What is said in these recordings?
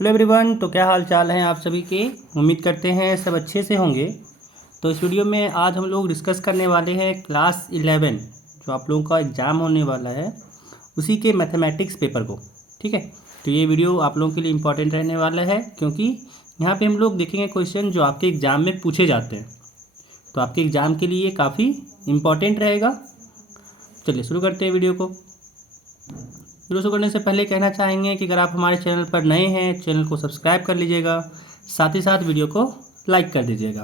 Hello everyone, तो क्या हाल चाल हैं आप सभी के। उम्मीद करते हैं सब अच्छे से होंगे। तो इस वीडियो में आज हम लोग डिस्कस करने वाले हैं क्लास 11 जो आप लोगों का एग्ज़ाम होने वाला है उसी के मैथमेटिक्स पेपर को। ठीक है, तो ये वीडियो आप लोगों के लिए इम्पॉर्टेंट रहने वाला है क्योंकि यहाँ पे हम लोग देखेंगे क्वेश्चन जो आपके एग्ज़ाम में पूछे जाते हैं, तो आपके एग्ज़ाम के लिए काफ़ी इम्पॉर्टेंट रहेगा। चलिए शुरू करते हैं वीडियो को। वीडियो शुरू करने से पहले कहना चाहेंगे कि अगर आप हमारे चैनल पर नए हैं, चैनल को सब्सक्राइब कर लीजिएगा, साथ ही साथ वीडियो को लाइक कर दीजिएगा।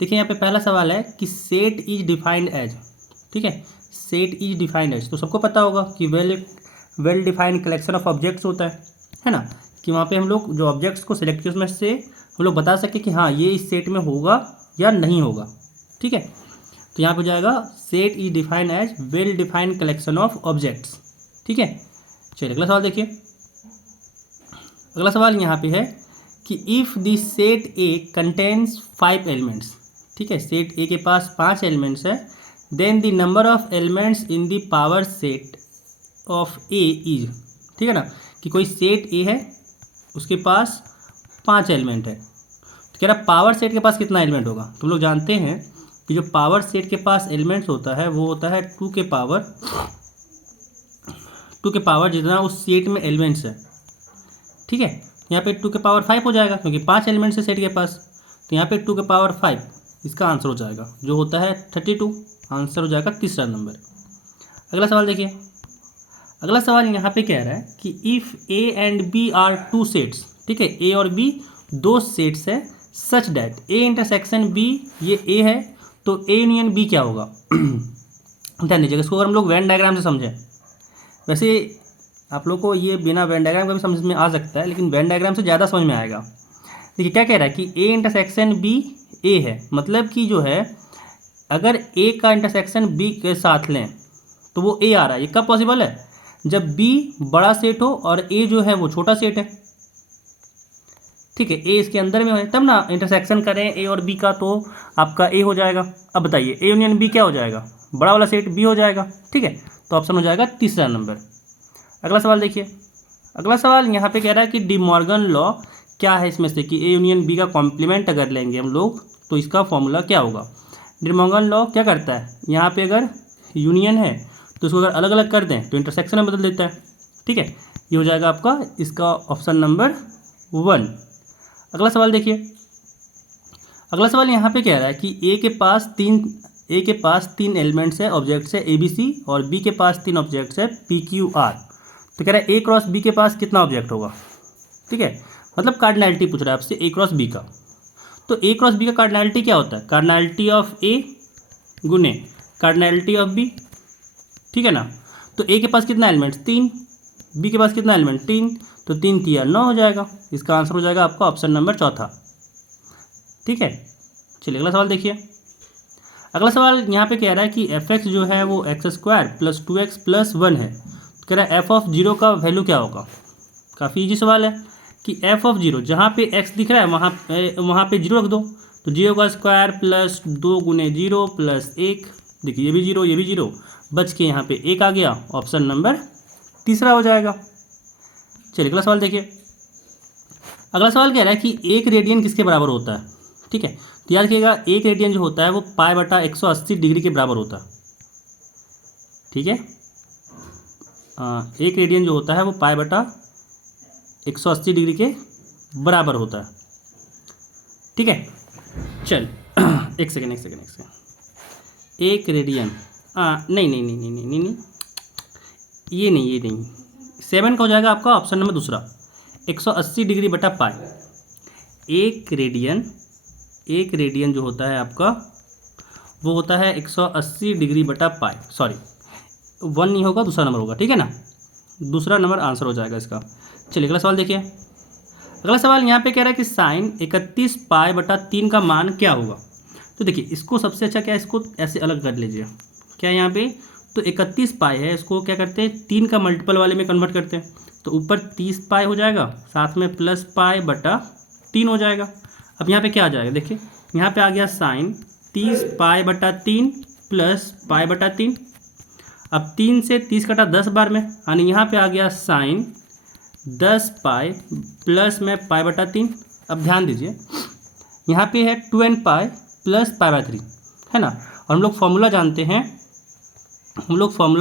देखिए यहाँ पे पहला सवाल है कि सेट इज डिफाइंड एज। ठीक है, सेट इज डिफाइंड एज तो सबको पता होगा कि well defined collection of objects होता है ना, कि वहाँ पे हम लोग जो ऑब्जेक्ट्स को सिलेक्ट किए उसमें से हम लोग बता सके कि हाँ ये इस सेट में होगा या नहीं होगा। ठीक है, तो यहाँ पर जाएगा set is defined as well defined collection of objects. ठीक है, चलिए अगला सवाल देखिए। अगला सवाल यहाँ पे है कि if the set A contains 5 elements. ठीक है, सेट ए के पास 5 एलिमेंट्स है, then the number of elements in the power set of A is. ठीक है ना, कि कोई सेट ए है उसके पास 5 एलिमेंट है, तो कह रहा पावर सेट के पास कितना एलिमेंट होगा। तुम लोग जानते हैं कि जो पावर सेट के पास एलिमेंट्स होता है वो होता है 2 के पावर जितना उस सेट में एलिमेंट्स है। ठीक है, यहाँ पे 2 के पावर 5 हो जाएगा क्योंकि 5 एलिमेंट्स है सेट के पास, तो यहाँ पे 2 के पावर 5 इसका आंसर हो जाएगा जो होता है 32। आंसर हो जाएगा तीसरा नंबर। अगला सवाल देखिए। अगला सवाल यहाँ पे कह रहा है कि if A and B are 2 sets. ठीक है, ए और बी 2 सेट्स है, such that A intersection B, ये ए है तो ए यूनियन बी क्या होगा। ध्यान दीजिएगा, इसको अगर हम लोग वेन डायग्राम से समझें, वैसे आप लोग को ये बिना वेन डायग्राम का भी समझ में आ सकता है लेकिन वेन डायग्राम से ज़्यादा समझ में आएगा। देखिए क्या कह रहा है कि ए इंटरसेक्शन बी ए है, मतलब कि जो है अगर ए का इंटरसेक्शन बी के साथ लें तो वो ए आ रहा है। ये कब पॉसिबल है, जब बी बड़ा सेट हो और ए जो है वो छोटा सेट है। ठीक है, ए इसके अंदर में हो तब ना इंटरसेक्शन करें ए और बी का तो आपका ए हो जाएगा। अब बताइए ए यूनियन बी क्या हो जाएगा, बड़ा वाला सेट बी हो जाएगा। ठीक है, तो ऑप्शन हो जाएगा तीसरा नंबर। अगला सवाल देखिए। अगला सवाल यहाँ पे कह रहा है कि डी मॉर्गन लॉ क्या है इसमें से, कि ए यूनियन बी का कॉम्प्लीमेंट अगर लेंगे हम लोग तो इसका फॉर्मूला क्या होगा। डी मॉर्गन लॉ क्या करता है, यहाँ पे अगर यूनियन है तो इसको अगर अलग अलग कर दें तो इंटरसेक्शन में बदल देता है। ठीक है, ये हो जाएगा आपका इसका ऑप्शन नंबर 1। अगला सवाल देखिए। अगला सवाल यहाँ पे कह रहा है कि ए के पास तीन एलिमेंट्स है, ऑब्जेक्ट्स है ए बी सी, और बी के पास 3 ऑब्जेक्ट्स है पी क्यू आर। तो कह रहा है ए क्रॉस बी के पास कितना ऑब्जेक्ट होगा। ठीक है, मतलब कार्डिनैलिटी पूछ रहा है आपसे ए क्रॉस बी का। तो ए क्रॉस बी का कार्डिनैलिटी क्या होता है, कार्डिनैलिटी ऑफ ए गुने कार्डिनैलिटी ऑफ बी। ठीक है ना, तो ए के पास कितना एलिमेंट्स 3, बी के पास कितना एलिमेंट 3, तो 3 3 9 हो जाएगा। इसका आंसर हो जाएगा आपका ऑप्शन नंबर 4। ठीक है, चलिए अगला सवाल देखिए। अगला सवाल यहाँ पे कह रहा है कि एफ एक्स जो है वो x square plus 2x plus 1 है, तो कह रहा है एफ ऑफ 0 का वैल्यू क्या होगा। काफ़ी इजी सवाल है कि एफ ऑफ 0 जहाँ पे x दिख रहा है वहाँ पे 0 रख दो, तो 0 का स्क्वायर प्लस 2 गुने 0 प्लस 1। देखिए ये भी 0 ये भी 0, बच के यहाँ पे 1 आ गया, ऑप्शन नंबर तीसरा हो जाएगा। चलिए अगला सवाल देखिए। अगला सवाल कह रहा है कि 1 रेडियन किसके बराबर होता है। ठीक है, तो याद रखिएगा 1 रेडियन जो होता है वो पाई बटा 180 डिग्री के बराबर होता है। ठीक है, 1 रेडियन जो होता है वो पाई बटा 180 डिग्री के बराबर होता है। ठीक है, चल एक सेकेंड 1 रेडियन नहीं, ये नहीं 7 का हो जाएगा आपका ऑप्शन नंबर दूसरा, 180 डिग्री बटा पाई। 1 रेडियन जो होता है आपका वो होता है 180 डिग्री बटा पाई। सॉरी 1 नहीं होगा, दूसरा नंबर होगा। ठीक है ना, दूसरा नंबर आंसर हो जाएगा इसका। चलिए अगला सवाल देखिए। अगला सवाल यहाँ पे कह रहा है कि साइन 31 पाई बटा 3 का मान क्या होगा। तो देखिए इसको सबसे अच्छा क्या है, इसको ऐसे अलग कर लीजिए। क्या यहाँ पे तो 31 पाई है, इसको क्या करते हैं 3 का मल्टीपल वाले में कन्वर्ट करते हैं, तो ऊपर 30 पाई हो जाएगा, साथ में प्लस पाई बटा 3 हो जाएगा। अब यहाँ पे क्या आ जाएगा, देखिए यहाँ पे आ गया साइन 30 पाई बटा 3 प्लस पाई बटा 3। अब 3 से 30 कटा 10 बार में, यानी यहाँ पे आ गया साइन 10 पाई प्लस में पाई बटा 3। अब ध्यान दीजिए यहाँ पे है 2n pi plus pi by 3, है ना। और हम लोग फॉर्मूला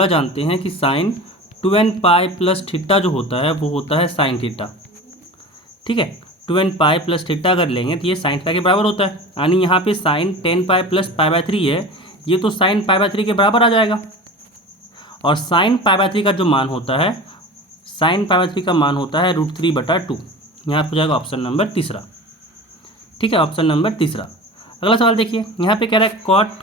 जानते हैं कि sign 2n pi plus theta जो होता है वो होता है साइन थीटा। ठीक है, 2n पाई प्लस थीटा अगर लेंगे तो ये साइन थीटा के बराबर होता है, यानी यहाँ पे sine 10 pi plus pi by 3 है, ये तो साइन पाई बाय 3 के बराबर आ जाएगा। और साइन पाई बाय 3 का जो मान होता है, साइन पाई बाय 3 का मान होता है √3/2। यहाँ हो जाएगा ऑप्शन नंबर तीसरा। ठीक है, ऑप्शन नंबर तीसरा। अगला सवाल देखिए, यहाँ पे कह रहा है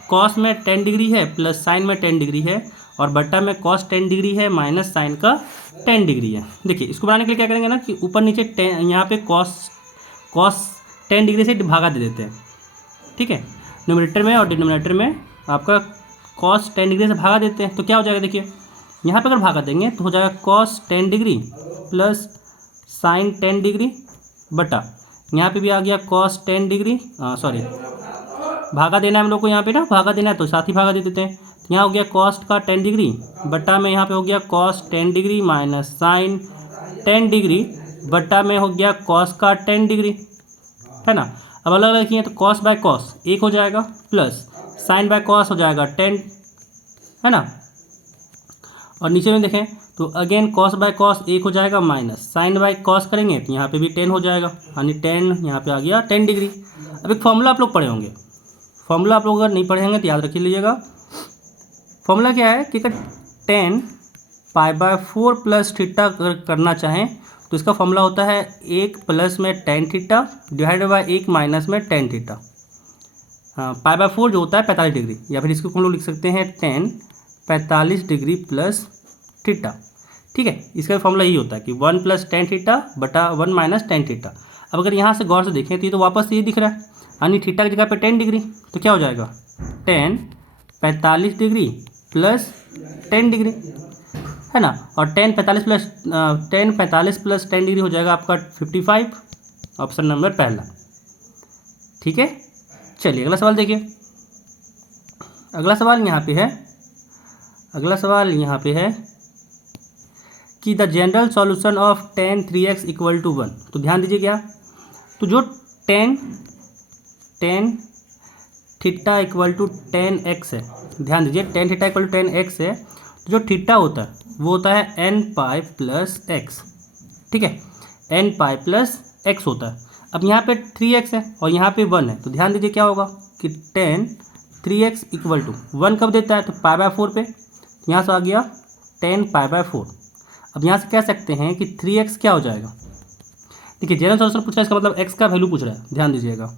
कॉस में 10 डिग्री है प्लस साइन में 10 डिग्री है और बट्टा में कॉस 10 डिग्री है माइनस साइन का 10 डिग्री है। देखिए इसको बनाने के लिए क्या करेंगे ना कि ऊपर नीचे 10, यहाँ पे कॉस 10 डिग्री से भागा दे देते हैं। ठीक है, न्यूमरेटर में और डिनोमिनेटर में आपका कॉस 10 डिग्री से भागा देते हैं, तो क्या हो जाएगा देखिए यहाँ पे अगर भागा देंगे तो हो जाएगा cos 10 degree plus sign 10 degree बटा यहाँ पे भी आ गया कॉस 10 डिग्री, सॉरी भागा देना है हम लोग को, यहाँ पे ना भागा देना है तो साथ ही भागा दे देते हैं। यहाँ हो गया कॉस का 10 डिग्री बटा में यहाँ पे हो गया cos 10 degree minus sine 10 degree बटा में हो गया कॉस का 10 डिग्री, है ना। अब अलग अलग किए तो कॉस बाय कॉस 1 हो जाएगा प्लस साइन बाय कॉस हो जाएगा 10, है ना। और नीचे में देखें तो अगेन कॉस बाय कॉस 1 हो जाएगा माइनस साइन बाय कॉस करेंगे तो यहाँ पे भी 10 हो जाएगा, यानी 10 यहाँ पे आ गया 10 डिग्री। अब एक फॉर्मूला आप लोग पढ़े होंगे, फॉर्मूला आप लोग अगर नहीं पढ़े होंगे तो याद रख लीजिएगा। फॉर्मूला क्या है कि अगर 10 पाई बाय 4 प्लस थीटा अगर करना चाहें तो इसका फॉर्मूला होता है 1 प्लस में tan theta divided by 1 minus में टेन थीटा। हाँ, पाई बाय 4 जो होता है 45 डिग्री, या फिर इसको हम लोग लिख सकते हैं 10 45 डिग्री प्लस थीटा। ठीक है, इसका फॉर्मूला यही होता है कि 1 प्लस टेन थीटा बटा 1 माइनस टेन थीटा। अब अगर यहाँ से गौर से देखें तो ये तो वापस ये दिख रहा है, यानी थीटा की जगह पे 10 डिग्री, तो क्या हो जाएगा 10 45 डिग्री प्लस 10 डिग्री, है ना। और 10 45 प्लस 10 डिग्री हो जाएगा आपका 55, ऑप्शन नंबर पहला। ठीक है, चलिए अगला सवाल देखिए। अगला सवाल यहाँ पे है कि the general solution of tan 3x = 1। तो ध्यान दीजिए क्या, तो जो tan theta equal to 10x है, ध्यान दीजिए tan theta equal to 10x है, जो थीटा होता है वो होता है n पाई प्लस x। ठीक है, n पाई प्लस x होता है। अब यहाँ पे 3x है और यहाँ पे 1 है, तो ध्यान दीजिए क्या होगा कि tan 3x इक्वल टू 1 कब देता है तो पाई बाय 4 पे, यहाँ से आ गया 10 पाई बाय 4। अब यहाँ से कह सकते हैं कि 3x क्या हो जाएगा, देखिए जनरल सॉल्यूशन पूछ रहा है, इसका मतलब x का वैल्यू पूछ रहा है, ध्यान दीजिएगा।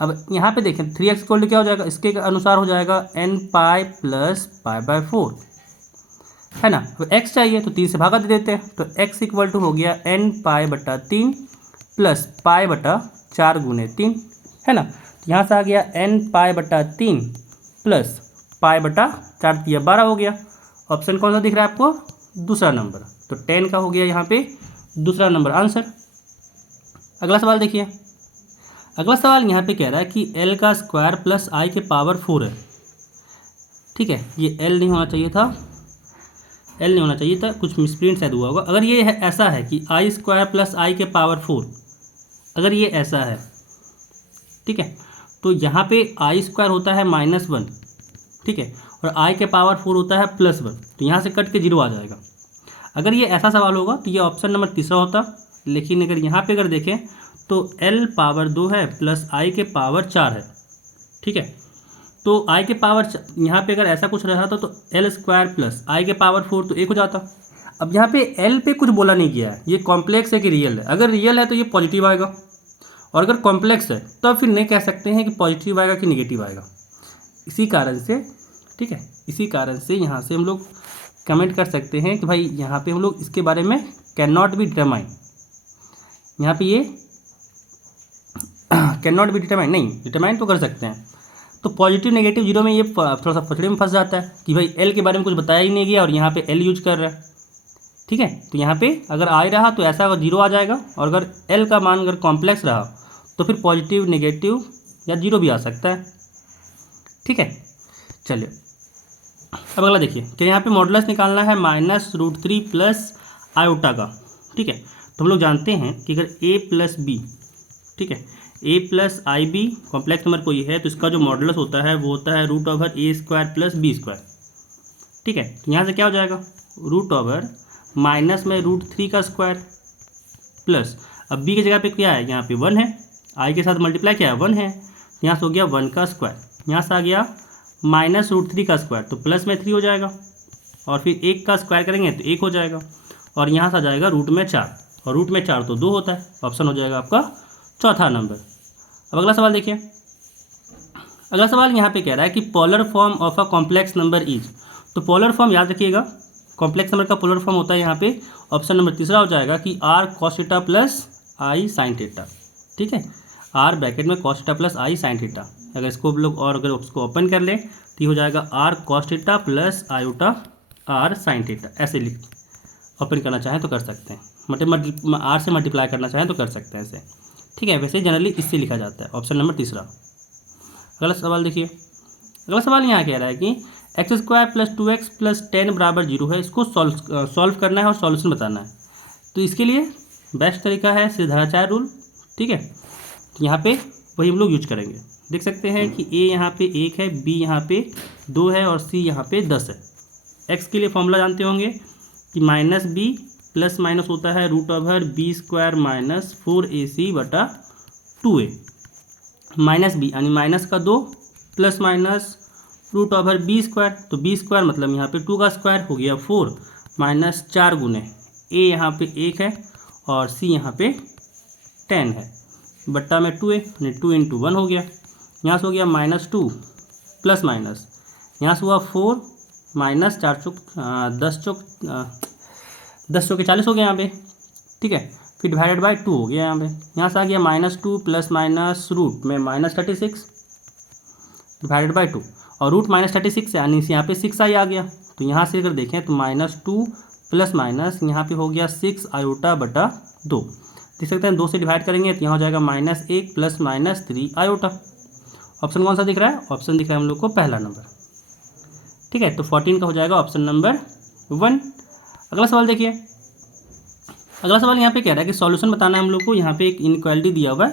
अब यहाँ पे देखें 3x इक्वल टू क्या हो जाएगा, इसके अनुसार हो जाएगा n पाई प्लस पाई बाय 4, है ना। तो x चाहिए तो 3 से भागा दे देते हैं, तो x इक्वल टू हो गया n पाई बटा 3 प्लस पाई बटा 4 गुने 3, है ना। तो यहाँ से आ गया n पाई बटा 3 प्लस पाई बटा 4 दिया 12 हो गया। ऑप्शन कौन सा दिख रहा है आपको, दूसरा नंबर, तो 10 का हो गया यहाँ पे दूसरा नंबर आंसर। अगला सवाल देखिए, अगला सवाल यहाँ पे कह रहा है कि l का स्क्वायर प्लस i के पावर 4 है। ठीक है, ये l नहीं होना चाहिए था, कुछ मिसप्रिंट शायद हुआ होगा। अगर ये है ऐसा है कि i स्क्वायर प्लस i के पावर 4, अगर ये ऐसा है, ठीक है, तो यहाँ पे i स्क्वायर होता है -1, ठीक है, और i के पावर 4 होता है +1, तो यहाँ से कट के 0 आ जाएगा। अगर ये ऐसा सवाल होगा तो ये ऑप्शन नंबर तीसरा होता, लेकिन अगर यहाँ पे अगर देखें तो l पावर 2 है प्लस i के पावर 4 है। ठीक है, तो i के पावर यहाँ पे अगर ऐसा कुछ रहा था तो l स्क्वायर प्लस i के पावर 4 तो 1 हो जाता। अब यहाँ पे l पे कुछ बोला नहीं गया है, ये कॉम्प्लेक्स है कि रियल है। अगर रियल है तो ये पॉजिटिव आएगा, और अगर कॉम्प्लेक्स है तो फिर नहीं कह सकते हैं कि पॉजिटिव आएगा कि निगेटिव आएगा। इसी कारण से, ठीक है, इसी कारण से यहाँ से हम लोग कमेंट कर सकते हैं कि भाई यहाँ पे हम लोग इसके बारे में कैन नॉट बी डिटरमाइन, यहाँ पे ये कैन नॉट बी डिटरमाइन, नहीं डिटरमाइन तो कर सकते हैं। तो पॉजिटिव नेगेटिव 0 में ये थोड़ा सा फचड़े में फंस जाता है कि भाई l के बारे में कुछ बताया ही नहीं गया और यहाँ पे l यूज कर रहा है। ठीक है, तो यहाँ पे अगर i रहा तो ऐसा 0 आ जाएगा, और अगर l का मान अगर कॉम्प्लेक्स रहा तो फिर पॉजिटिव नेगेटिव या 0 भी आ सकता है। ठीक है, चलिए अब अगला देखिए कि यहाँ पे मॉडुलस निकालना है -√3 प्लस आयोटा का। ठीक है, तो हम लोग जानते हैं कि अगर a प्लस बी, ठीक है, a plus i b complex number कोई है तो इसका जो मॉडुलस होता है वो होता है रूट ओवर ए स्क्वायर प्लस बी स्क्वायर, ठीक है। तो यहाँ से क्या हो जाएगा, रूट ओवर माइनस में रूट 3 का स्क्वायर प्लस, अब b की जगह पे क्या है, यहाँ पे 1 है, i के साथ मल्टीप्लाई क्या है 1 है, यहाँ से हो गया 1 का स्क्वायर, यहाँ से आ गया माइनस रूट 3 का स्क्वायर, तो प्लस में 3 हो जाएगा, और फिर 1 का स्क्वायर करेंगे तो 1 हो जाएगा, और यहाँ से आ जाएगा रूट में 4, और रूट में 4 तो 2 होता है, ऑप्शन हो जाएगा आपका चौथा नंबर। अब अगला सवाल देखिए, अगला सवाल यहाँ पे कह रहा है कि polar form of a complex number is, तो पोलर फॉर्म याद रखिएगा, कॉम्प्लेक्स नंबर का पोलर फॉर्म होता है यहाँ पे, ऑप्शन नंबर तीसरा हो जाएगा कि r cos theta plus i sine theta, ठीक है, आर ब्रैकेट में cos theta plus i sine theta, अगर इसको हम लोग और अगर उसको ओपन कर लें तो ये हो जाएगा r cos theta plus iota r sine theta, ऐसे लिख ओपन करना चाहें तो कर सकते हैं, आर से मल्टीप्लाई करना चाहें तो कर सकते हैं ऐसे, ठीक है, वैसे जनरली इससे लिखा जाता है, ऑप्शन नंबर तीसरा। अगला सवाल देखिए, अगला सवाल यहाँ कह रहा है कि x square plus 2x plus 10 बराबर 0 है, इसको सॉल्व करना है और सॉल्यूशन बताना है। तो इसके लिए बेस्ट तरीका है सिद्धाचार्य रूल, ठीक है, तो यहाँ पे वही हम लोग यूज करेंगे। देख सकते हैं कि a यहाँ पे 1 है, b यहाँ पे 2 है और c यहाँ पे 10 है। x के लिए फॉर्मूला जानते होंगे कि माइनस बी प्लस माइनस होता है root over b square minus 4ac बटा 2a, माइनस बी यानी माइनस का 2 plus minus root over b square, तो बी स्क्वायर मतलब यहाँ पे 2 का स्क्वायर हो गया 4 माइनस 4 गुने a यहाँ पे 1 है और c यहाँ पे 10 है, बट्टा में 2a यानी 2 इंटू 1 हो गया, यहाँ से हो गया माइनस 2 प्लस माइनस, यहाँ से हुआ 4 माइनस 4 चौक 10 चौके 40 हो गया यहाँ पे, ठीक है, फिर डिवाइडेड बाई 2 हो गया यहाँ पे, यहाँ से आ गया माइनस 2 प्लस माइनस रूट में माइनस 36 डिवाइडेड बाई 2, और रूट माइनस 36 यानी यहाँ पे 6i आ गया, तो यहाँ से अगर देखें तो माइनस 2 प्लस माइनस यहाँ पे हो गया 6 आयोटा बटा 2, देख सकते हैं 2 से डिवाइड करेंगे तो यहाँ हो जाएगा minus 1 plus minus 3 iota. Option कौन सा दिख रहा है, ऑप्शन दिख रहा है हम लोग को पहला नंबर, ठीक है, तो 14 का हो जाएगा ऑप्शन नंबर 1। अगला सवाल देखिए, अगला सवाल यहाँ पे कह रहा है कि सॉल्यूशन बताना है हम लोग को, यहाँ पे एक इनइक्वालिटी दिया हुआ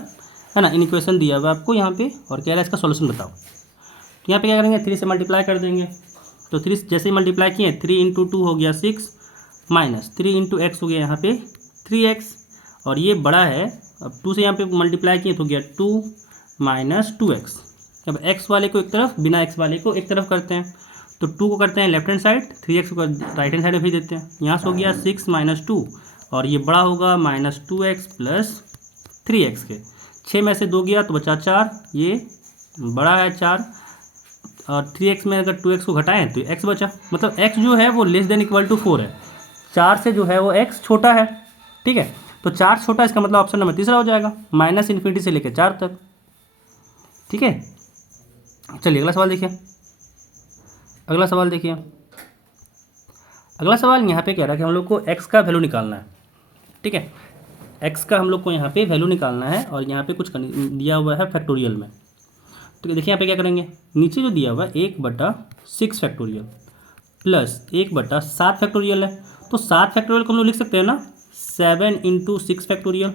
है ना, इनइक्वेशन दिया हुआ है आपको यहाँ पे, और कह रहा है इसका सॉल्यूशन बताओ। तो यहाँ पे क्या करेंगे, 3 से मल्टीप्लाई कर देंगे, तो 3 जैसे ही मल्टीप्लाई किए 3 इंटू 2 हो गया 6 माइनस 3 इंटू एक्स हो गया यहाँ पे 3x, और ये बड़ा है, अब 2 से यहाँ पे मल्टीप्लाई किए तो हो गया 2 माइनस 2x। अब x वाले को एक तरफ, बिना x वाले को एक तरफ करते हैं, तो 2 को करते हैं लेफ्ट हैंड साइड, 3x को राइट हैंड साइड में भेज देते हैं, यहाँ से हो गया 6 माइनस 2, और ये बड़ा होगा माइनस 2x प्लस 3x के, 6 में से 2 गया तो बचा 4, ये बड़ा है 4, और 3x में अगर 2x को घटाएं तो x बचा, मतलब x जो है वो लेस देन इक्वल टू 4 है, 4 से जो है वो x छोटा है, ठीक है, तो 4 छोटा, इसका मतलब ऑप्शन नंबर तीसरा हो जाएगा, माइनस इन्फिनिटी से लेकर 4 तक, ठीक है। चलिए अगला सवाल देखिए, अगला सवाल देखिए, अगला सवाल यहाँ पे कह रहा है कि हम लोग को x का वैल्यू निकालना है, ठीक है, x का हम लोग को यहाँ पे वैल्यू निकालना है, और यहाँ पे कुछ दिया हुआ है फैक्टोरियल में, तो देखिए यहाँ पे क्या करेंगे, नीचे जो दिया हुआ है 1/6 फैक्टोरियल प्लस 1/7 फैक्टोरियल है, तो 7 फैक्टोरियल को हम लोग लिख सकते हैं ना 7 इंटू 6 फैक्टोरियल,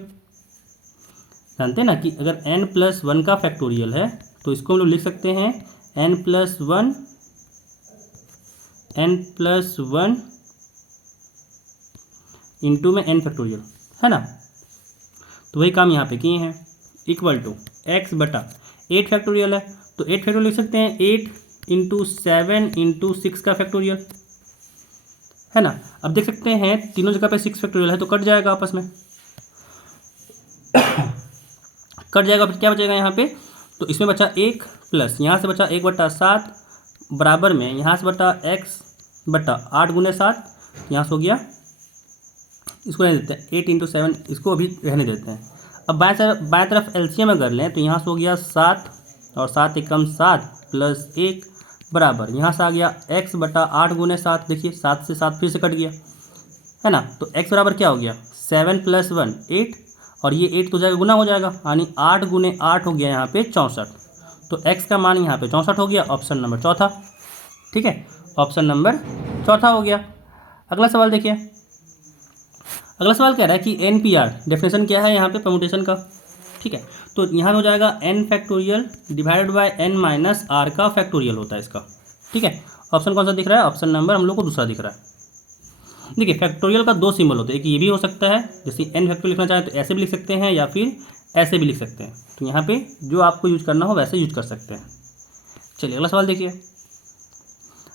जानते हैं ना कि अगर n+1 का फैक्टोरियल है तो इसको हम लोग लिख सकते हैं n+1 इंटू में n फैक्टोरियल, है ना, तो वही काम यहाँ पे किए हैं, इक्वल टू x बटा 8 फैक्टोरियल है, तो 8 फैक्टोरियल लिख सकते हैं 8 इंटू 7 इंटू 6 का फैक्टोरियल, है ना। अब देख सकते हैं तीनों जगह पे 6 फैक्टोरियल है तो कट जाएगा आपस में कट जाएगा, फिर क्या बचेगा यहाँ पे, तो इसमें बचा 1 प्लस यहाँ से बचा 1/7 बराबर में यहाँ से बटा x बटा 8 गुने 7, यहाँ से हो गया, इसको रहने देते हैं 8 इंटू 7, इसको अभी रहने देते हैं। अब बाएं तरफ एलसीएम अगर लें तो यहाँ से हो गया 7 और 7 एकम 7 प्लस 1 बराबर, यहाँ से आ गया x बटा 8 गुने 7, देखिए 7 से 7 फिर से कट गया, है ना, तो x बराबर क्या हो गया 7 + 1 8, और ये 8 तो जाएगा गुना हो जाएगा, यानी 8 गुने 8 हो गया यहाँ पे 64, तो x का मान यहाँ पे 64 हो गया, ऑप्शन नंबर चौथा, ठीक है, ऑप्शन नंबर चौथा हो गया। अगला सवाल देखिए, अगला सवाल कह रहा है कि एन पी आर डेफिनेशन क्या है यहाँ पे परमुटेशन का, ठीक है। तो यहाँ हो जाएगा n factorial divided by n minus r का फैक्टोरियल होता है इसका, ठीक है। ऑप्शन कौन सा दिख रहा है, ऑप्शन नंबर हम लोग को दूसरा दिख रहा है। देखिए फैक्टोरियल का दो सिंबल होते हैं, एक ये भी हो सकता है, जैसे एन फैक्टोरियल लिखना चाहें तो ऐसे भी लिख सकते हैं या फिर ऐसे भी लिख सकते हैं। तो यहाँ पे जो आपको यूज करना हो वैसे यूज कर सकते हैं। चलिए अगला सवाल देखिए।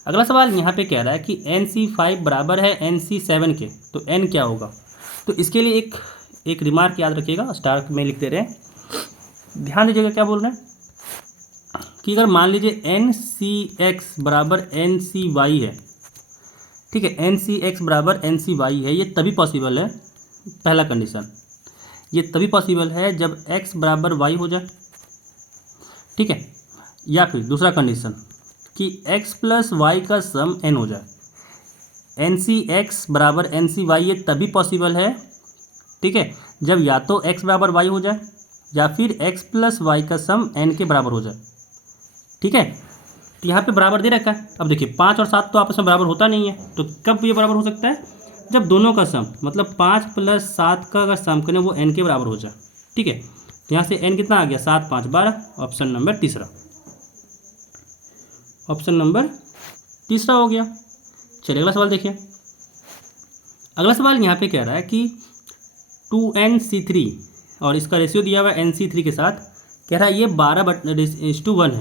अगला सवाल यहाँ पे कह रहा है कि NC5 बराबर है NC7 के, तो n क्या होगा। तो इसके लिए एक रिमार्क याद रखिएगा, स्टार में लिख दे रहे हैं, ध्यान दीजिएगा क्या बोल रहे हैं कि अगर मान लीजिए NCX बराबर NCY है, ठीक है, NCX बराबर NCY है, ये तभी पॉसिबल है, पहला कंडीशन, ये तभी पॉसिबल है जब x बराबर y हो जाए, ठीक है। या फिर दूसरा कंडीशन कि x प्लस वाई का सम n हो जाए। NCX बराबर NCY ये तभी पॉसिबल है, ठीक है, जब या तो x बराबर y हो जाए या फिर x प्लस वाई का सम n के बराबर हो जाए, ठीक है। तो यहाँ पे बराबर दे रखा है। अब देखिए 5 और 7 तो आपस में बराबर होता नहीं है, तो कब ये बराबर हो सकता है, जब दोनों का सम मतलब 5 प्लस 7 का अगर सम करें वो n के बराबर हो जाए, ठीक है। तो यहाँ से n कितना आ गया, 7 5 12, ऑप्शन नंबर तीसरा, ऑप्शन नंबर तीसरा हो गया। चलिए अगला सवाल देखिए। अगला सवाल यहाँ पे कह रहा है कि 2NC3 और इसका रेशियो दिया हुआ है NC3 के साथ, कह रहा है ये 12:1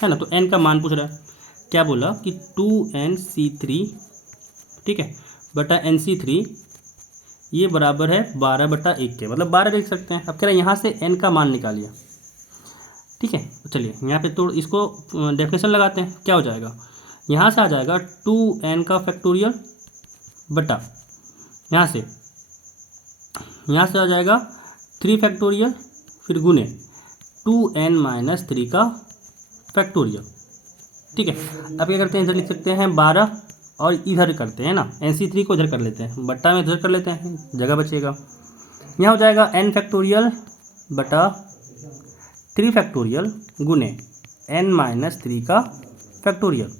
है ना। तो n का मान पूछ रहा है, क्या बोला कि 2NC3, ठीक है, बटा NC3 ये बराबर है 12/1 के, मतलब 12 लिख सकते हैं। अब कह रहा है यहाँ से n का मान निकालिए, ठीक है। चलिए यहाँ पे तो इसको डेफिनेशन लगाते हैं, क्या हो जाएगा, यहाँ से आ जाएगा 2n का फैक्टोरियल बटा यहाँ से आ जाएगा 3 फैक्टोरियल, फिर गुने 2n माइनस 3 का फैक्टोरियल, ठीक है। अब क्या करते हैं, इधर लिख सकते हैं 12 और इधर करते हैं ना, NC3 को इधर कर लेते हैं, बट्टा में इधर कर लेते हैं, जगह बचेगा। यहाँ हो जाएगा n फैक्टोरियल बटा 3 फैक्टोरियल गुने n माइनस 3 का फैक्टोरियल,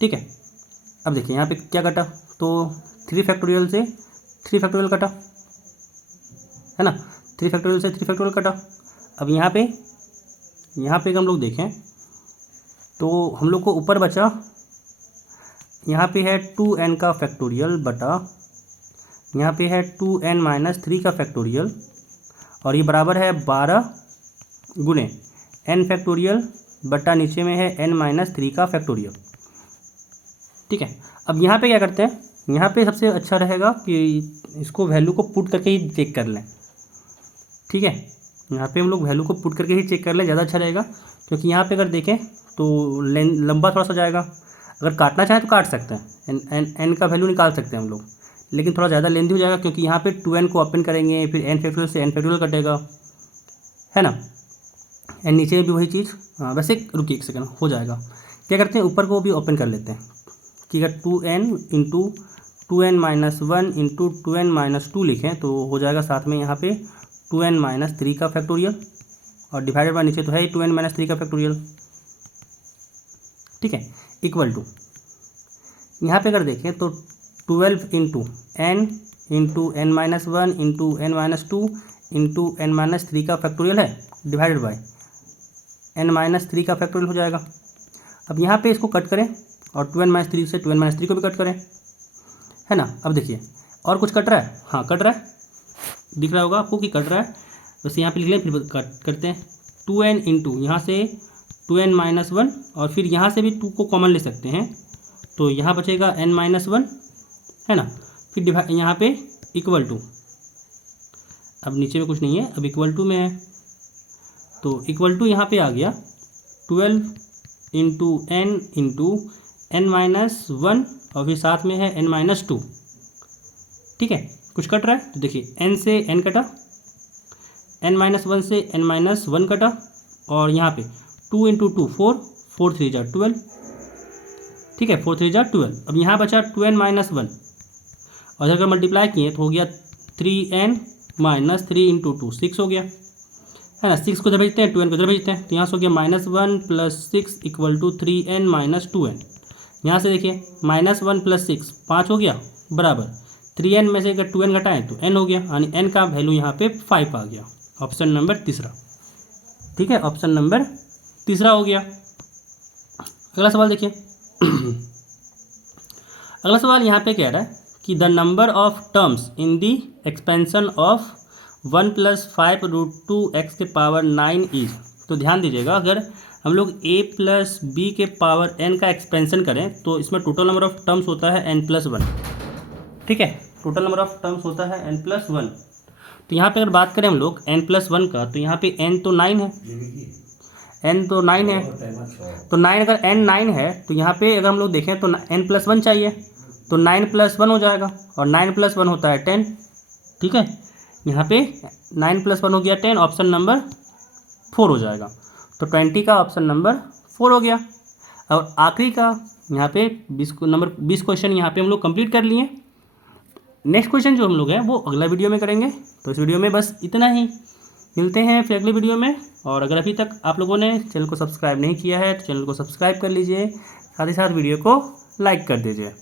ठीक है। अब देखिए यहाँ पे क्या कटा, तो 3 फैक्टोरियल से 3 फैक्टोरियल कटा, है ना, 3 फैक्टोरियल से 3 फैक्टोरियल कटा। अब यहाँ पे अगर हम लोग देखें तो हम लोग को ऊपर बचा, यहाँ पे है 2n का फैक्टोरियल बटा यहाँ पे है 2n माइनस 3 का फैक्टोरियल, और ये बराबर है 12 गुने n फैक्टोरियल बटा नीचे में है n माइनस 3 का फैक्टोरियल, ठीक है। अब यहाँ पे क्या करते हैं, यहाँ पे सबसे अच्छा रहेगा कि इसको वैल्यू को पुट करके ही चेक कर लें, ठीक है। यहाँ पे हम लोग वैल्यू को पुट करके ही चेक कर लें, ज़्यादा अच्छा रहेगा, क्योंकि यहाँ पे अगर देखें तो लंबा थोड़ा सा जाएगा। अगर काटना चाहें तो काट सकते हैं, एन का वैल्यू निकाल सकते हैं हम लोग, लेकिन थोड़ा ज़्यादा लेंथी हो जाएगा, क्योंकि यहाँ पे 2n को ओपन करेंगे, फिर n फैक्टोरियल से n फैक्टोरियल कटेगा, है ना। एंड नीचे भी वही चीज़, वैसे रुकिए एक सेकंड, हो जाएगा। क्या करते हैं, ऊपर को भी ओपन कर लेते हैं कि अगर 2n into 2n minus 1 into 2n minus 2 लिखें तो हो जाएगा साथ में यहाँ पे 2n माइनस 3 का फैक्टोरियल, और डिवाइडेड बाय नीचे तो है ही 2n माइनस 3 का फैक्टोरियल, ठीक है, इक्वल टू यहाँ पे अगर देखें तो 12 into n into n minus 1 into n minus 2 into n minus 3 का फैक्टोरियल है, डिवाइडेड बाय n माइनस 3 का फैक्टोरियल हो जाएगा। अब यहाँ पे इसको कट करें और 2n माइनस 3 से 2n माइनस 3 को भी कट करें, है ना। अब देखिए और कुछ कट रहा है, हाँ कट रहा है, दिख रहा होगा आपको कि कट रहा है, वैसे यहाँ पे लिख लें, फिर कट करते हैं 2n इंटू यहाँ से 2n माइनस 1, और फिर यहाँ से भी 2 को कॉमन ले सकते हैं, तो यहाँ बचेगा n माइनस 1, है ना। फिर यहाँ पे इक्वल टू, अब नीचे में कुछ नहीं है, अब इक्वल टू में है, तो इक्वल टू यहाँ पे आ गया 12 इंटू n माइनस 1, और फिर साथ में है n माइनस 2, ठीक है। कुछ कट रहा है तो देखिए n से n कटा, n माइनस 1 से n माइनस 1 कटा, और यहाँ पे 2 इंटू 2 4, 4 3 जा 12, ठीक है, 4 3 जा 12। अब यहाँ बचा 2n माइनस 1, और अगर मल्टीप्लाई किए तो हो गया 3n माइनस 3 इंटू 2 6 हो गया, है ना। 6 को इधर भेजते हैं, 2n को इधर भेजते हैं, तो यहाँ से हो गया -1 + 6 equal to 3n minus 2n। यहाँ से देखिए -1 + 6 5 हो गया, बराबर 3n में से अगर 2n घटाएं तो n हो गया, यानी n का वैल्यू यहाँ पे 5 आ गया। ऑप्शन नंबर तीसरा, ठीक है, ऑप्शन नंबर तीसरा हो गया। अगला सवाल देखिए। अगला सवाल यहाँ पे कह रहा है कि the number of terms in the expansion of 1 + 5 √2x के पावर 9 इज। तो ध्यान दीजिएगा, अगर हम लोग a + b के पावर n का एक्सपेंशन करें तो इसमें टोटल नंबर ऑफ टर्म्स होता है n+1, ठीक है, टोटल नंबर ऑफ टर्म्स होता है n+1। तो यहाँ पे अगर बात करें हम लोग n+1 का, तो यहाँ पे n तो 9 है, n तो 9 है, तो 9 अगर n 9 है तो यहाँ पे अगर हम लोग देखें तो n+1 चाहिए, तो 9 + 1 हो जाएगा, और 9 + 1 होता है 10, ठीक है, यहाँ पे 9 + 1 हो गया 10, ऑप्शन नंबर 4 हो जाएगा। तो 20 का ऑप्शन नंबर 4 हो गया। और आखिरी का यहाँ पे 20 क्वेश्चन यहाँ पे हम लोग कंप्लीट कर लिए। नेक्स्ट क्वेश्चन जो हम लोग हैं वो अगला वीडियो में करेंगे। तो इस वीडियो में बस इतना ही, मिलते हैं फिर अगले वीडियो में। और अगर अभी तक आप लोगों ने चैनल को सब्सक्राइब नहीं किया है तो चैनल को सब्सक्राइब कर लीजिए, साथ ही साथ वीडियो को लाइक कर दीजिए।